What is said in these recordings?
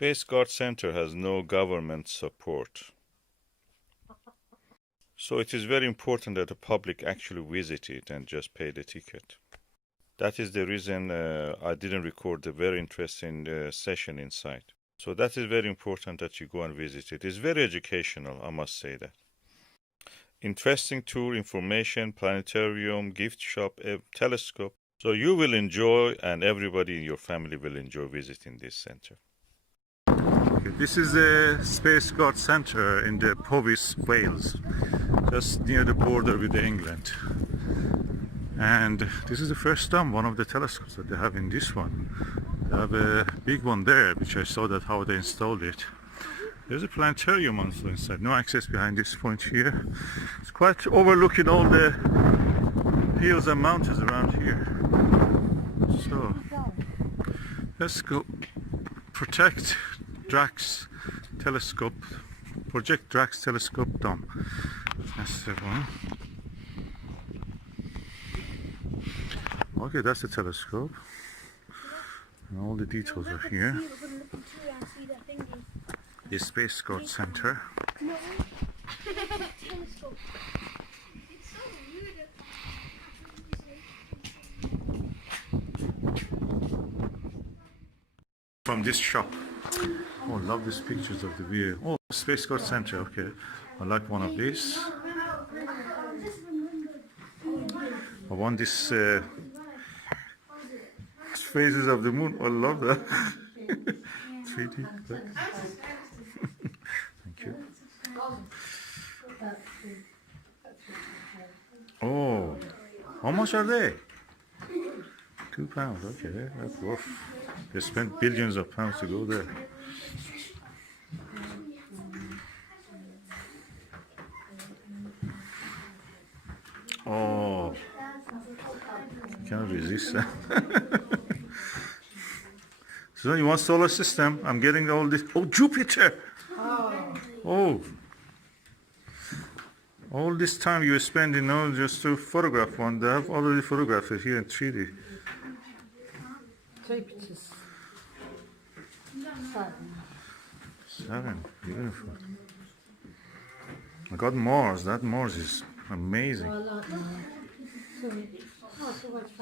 Spaceguard Centre has no government support. So it is very important that the public actually visit it and just pay the ticket. That is the reason I didn't record a very interesting session inside. So that is very important that you go and visit it. It's very educational, I must say that. Interesting tour, information, planetarium, gift shop, telescope. So you will enjoy, and everybody in your family will enjoy visiting this center. Okay, this is the Spaceguard Centre in the Powys, Wales, just near the border with England. And this is the first time one of the telescopes that they have in this one. They have a big one there, which I saw that how they installed it. There's a planetarium also inside. No access behind this point here. It's quite overlooking all the hills and mountains around here. So let's go protect Drax telescope. Project Drax telescope dome. That's the one. Okay, that's the telescope. And all the details are here. The Spaceguard Centre. From this shop. Oh, I love these pictures of the view. Oh, Spaceguard Centre, okay. I like one of these. I want this phases of the moon. I love that. 3D. Thank you. Oh, how much are they? £2. Okay, that's worth. They spent billions of pounds to go there. Oh, I cannot resist that. So you want solar system? I'm getting all this. Oh, Jupiter! Oh. All this time you spend, just to photograph one. They have already photographed it here in 3D. Jupiter's 7, beautiful. I got Mars. That Mars is amazing. I like that.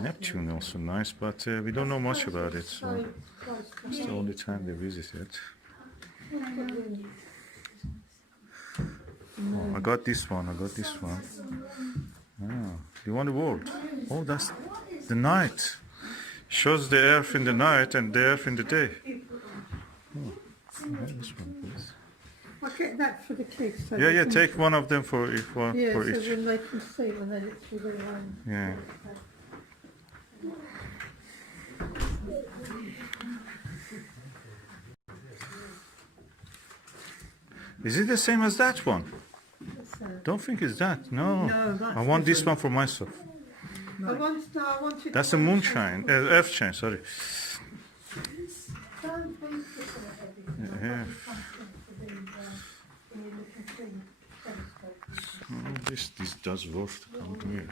Neptune also nice, but we don't know much about it, so it's the only time they visit it. Oh, I got this one. Oh, you want the world? Oh, that's the night. Shows the Earth in the night and the Earth in the day. Oh, this one, please. I'll get that for the kids. So Yeah, take one of them for so each. then they can see when they look through their own. Yeah. Is it the same as that one? Don't think it's that. No, that's I want this different. one for myself. I wanted That's a moonshine, Earthshine. Sorry. Yeah. Oh, this does worth to come here.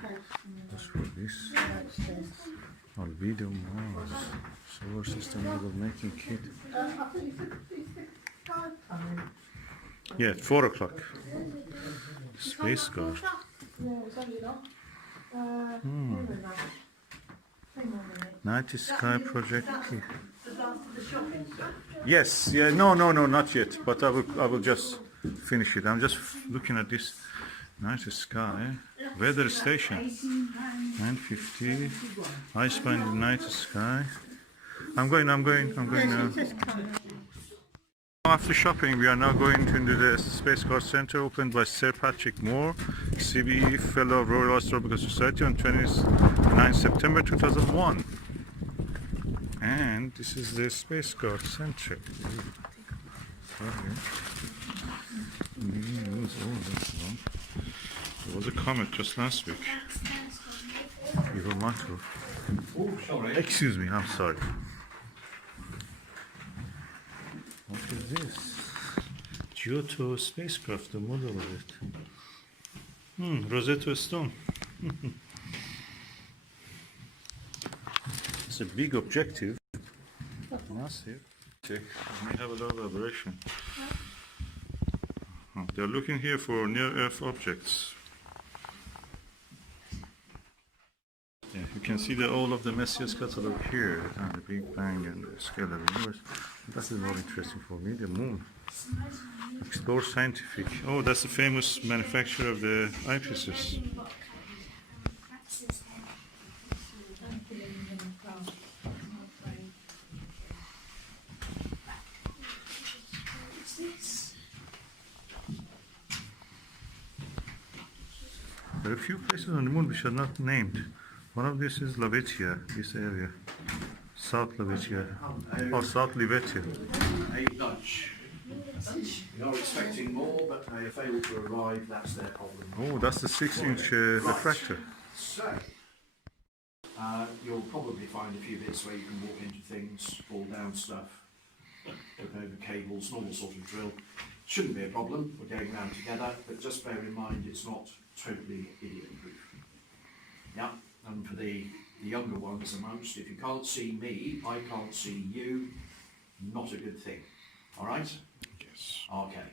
What's for this? Albedo Mars. Solar system model making kit. Yeah, at 4 o'clock. Spaceguard. Night Sky Project. Yes, yeah, no, not yet. But I will just finish it. I'm just looking at this Night Sky. Weather station. 9:50. I spend the night sky. I'm going now. After shopping, we are now going into the Spaceguard Centre, opened by Sir Patrick Moore, CBE Fellow of Royal Astronomical Society on 29 September 2001. And this is the Spaceguard Centre. There was a comet just last week. Evil Marco. Excuse me, I'm sorry. What is this? Giotto spacecraft, the model of it. Rosetta Stone. It's a big objective. Massive. eclectic. We have a lot of aberration. They're looking here for near-Earth objects. Yeah, you can see all of the Messias catalog here, and the Big Bang and the scale of the universe. That is more interesting for me, the moon. Explore scientific. Oh, that's the famous manufacturer of the eyepieces. There are a few places on the moon which are not named. One of these is Lavetia, this area. South Lavetia. Or South Lavetia. A lunch. We are expecting more, but they have failed to arrive. That's their problem. Oh, that's the 6-inch refractor. So, you'll probably find a few bits where you can walk into things, fall down stuff, trip over cables, normal sort of drill. Shouldn't be a problem. We're going around together, but just bear in mind it's not totally idiot-proof. Yeah, and for the younger ones amongst, if you can't see me, I can't see you, not a good thing. All right? Yes. Okay.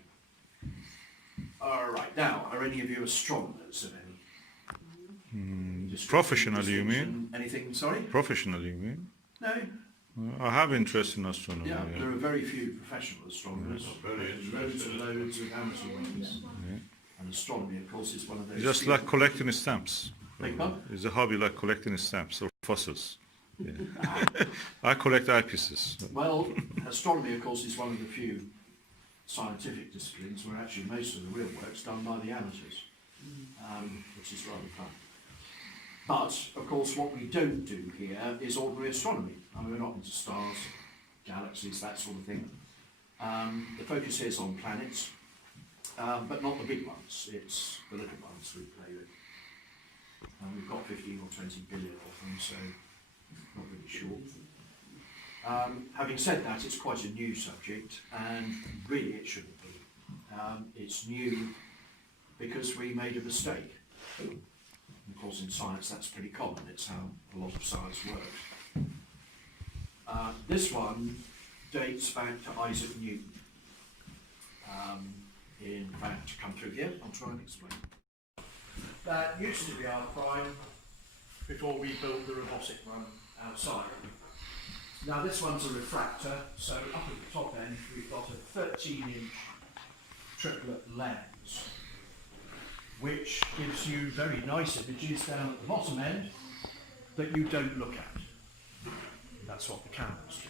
All right. Now, are any of you astronomers of any? Professionally, you mean? Anything? Sorry. Professionally, you mean? No. I have interest in astronomy. Yeah, Yeah. there are very few professional astronomers. Very Loads and loads of amateur ones. Yeah. And astronomy, of course, is one of those. It's just like collecting stamps. Beg pardon? It's a hobby like collecting stamps or fossils. Yeah. I collect eyepieces. Well, astronomy, of course, is one of the few scientific disciplines where actually most of the real work's done by the amateurs, which is rather fun. But, of course, what we don't do here is ordinary astronomy. I mean, we're not into stars, galaxies, that sort of thing. The focus is on planets, but not the big ones. It's the little ones we play with. And we've got 15 or 20 billion of them, so not really sure. Having said that, it's quite a new subject, and really it shouldn't be. It's new because we made a mistake. Of course, in science, that's pretty common. It's how a lot of science works. This one dates back to Isaac Newton. In fact, come through here, I'll try and explain. That used to be our prime before we built the robotic one outside. Now this one's a refractor, so up at the top end we've got a 13-inch triplet lens, which gives you very nice images down at the bottom end that you don't look at. That's what the cameras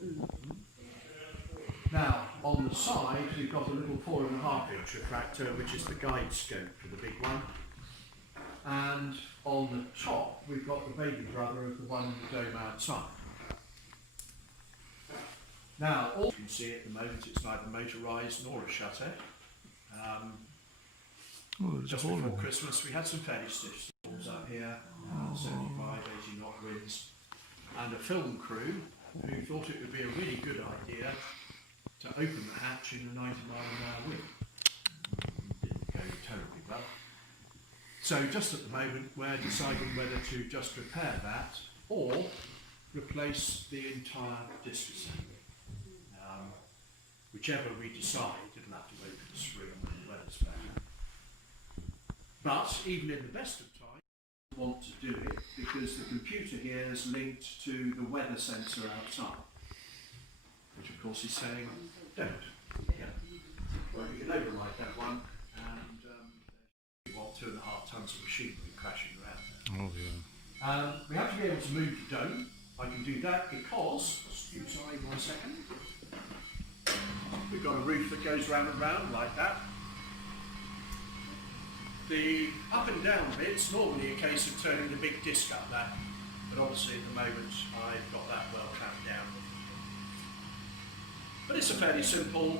do. Now, on the side, we've got a little 4.5-inch refractor, which is the guide scope for the big one. And on the top, we've got the baby brother of the one in the dome outside. Now, all you can see at the moment, it's neither motorised nor a shutter. Just before Christmas, we had some fairly stiff storms up here, 75, 80 knot winds, and a film crew who thought it would be a really good idea to open the hatch in a 90-mile-an-hour wind. Didn't go terribly well. So just at the moment we're deciding whether to just repair that or replace the entire disc assembly. Whichever we decide, it'll have to wait for the spring when the weather's better. But even in the best of times, we want to do it because the computer here is linked to the weather sensor outside, which of course is saying, don't. Yeah. Well, you can override that one, and you want 2.5 tons of machinery crashing around there. Oh yeah. We have to be able to move the dome. I can do that because, excuse me 1 second, we've got a roof that goes round and round like that. The up and down bit's normally a case of turning the big disc up that, but obviously at the moment I've got that well clamped down. But it's a fairly simple,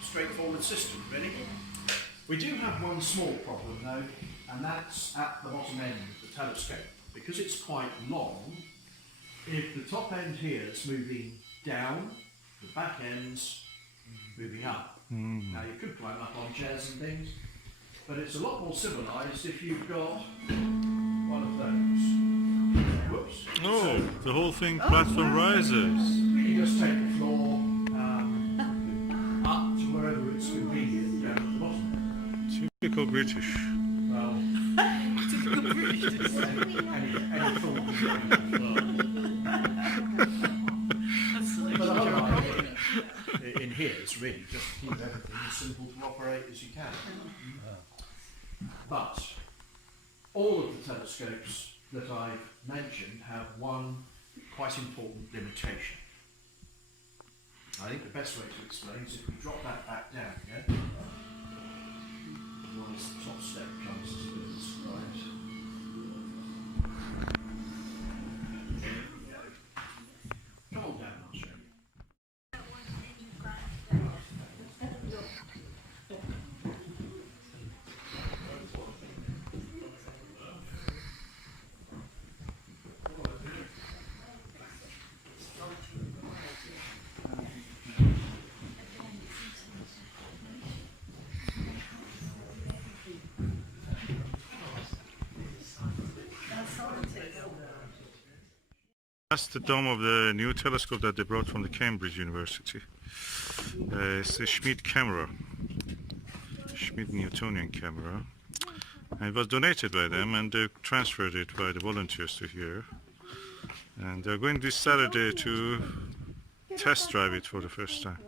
straightforward system, really. We do have one small problem though, and that's at the bottom end of the telescope. Because it's quite long, if the top end here is moving down, the back end's moving up. Now you could climb up on chairs and things, but it's a lot more civilised if you've got one of those. Whoops. Oh, the whole thing platform rises. You just take the floor, Typical British. Well, Typical British. any thought. Absolutely. But the whole idea in here is really just to keep everything as simple to operate as you can. But all of the telescopes that I've mentioned have one quite important limitation. I think the best way to explain is if we drop that back down here, otherwise the top step comes as a bit of a surprise. Come on down, I'll show you. That's the dome of the new telescope that they brought from the Cambridge University. It's the Schmidt camera, Schmidt Newtonian camera. And it was donated by them, and they transferred it by the volunteers to here. And they're going this Saturday to test drive it for the first time.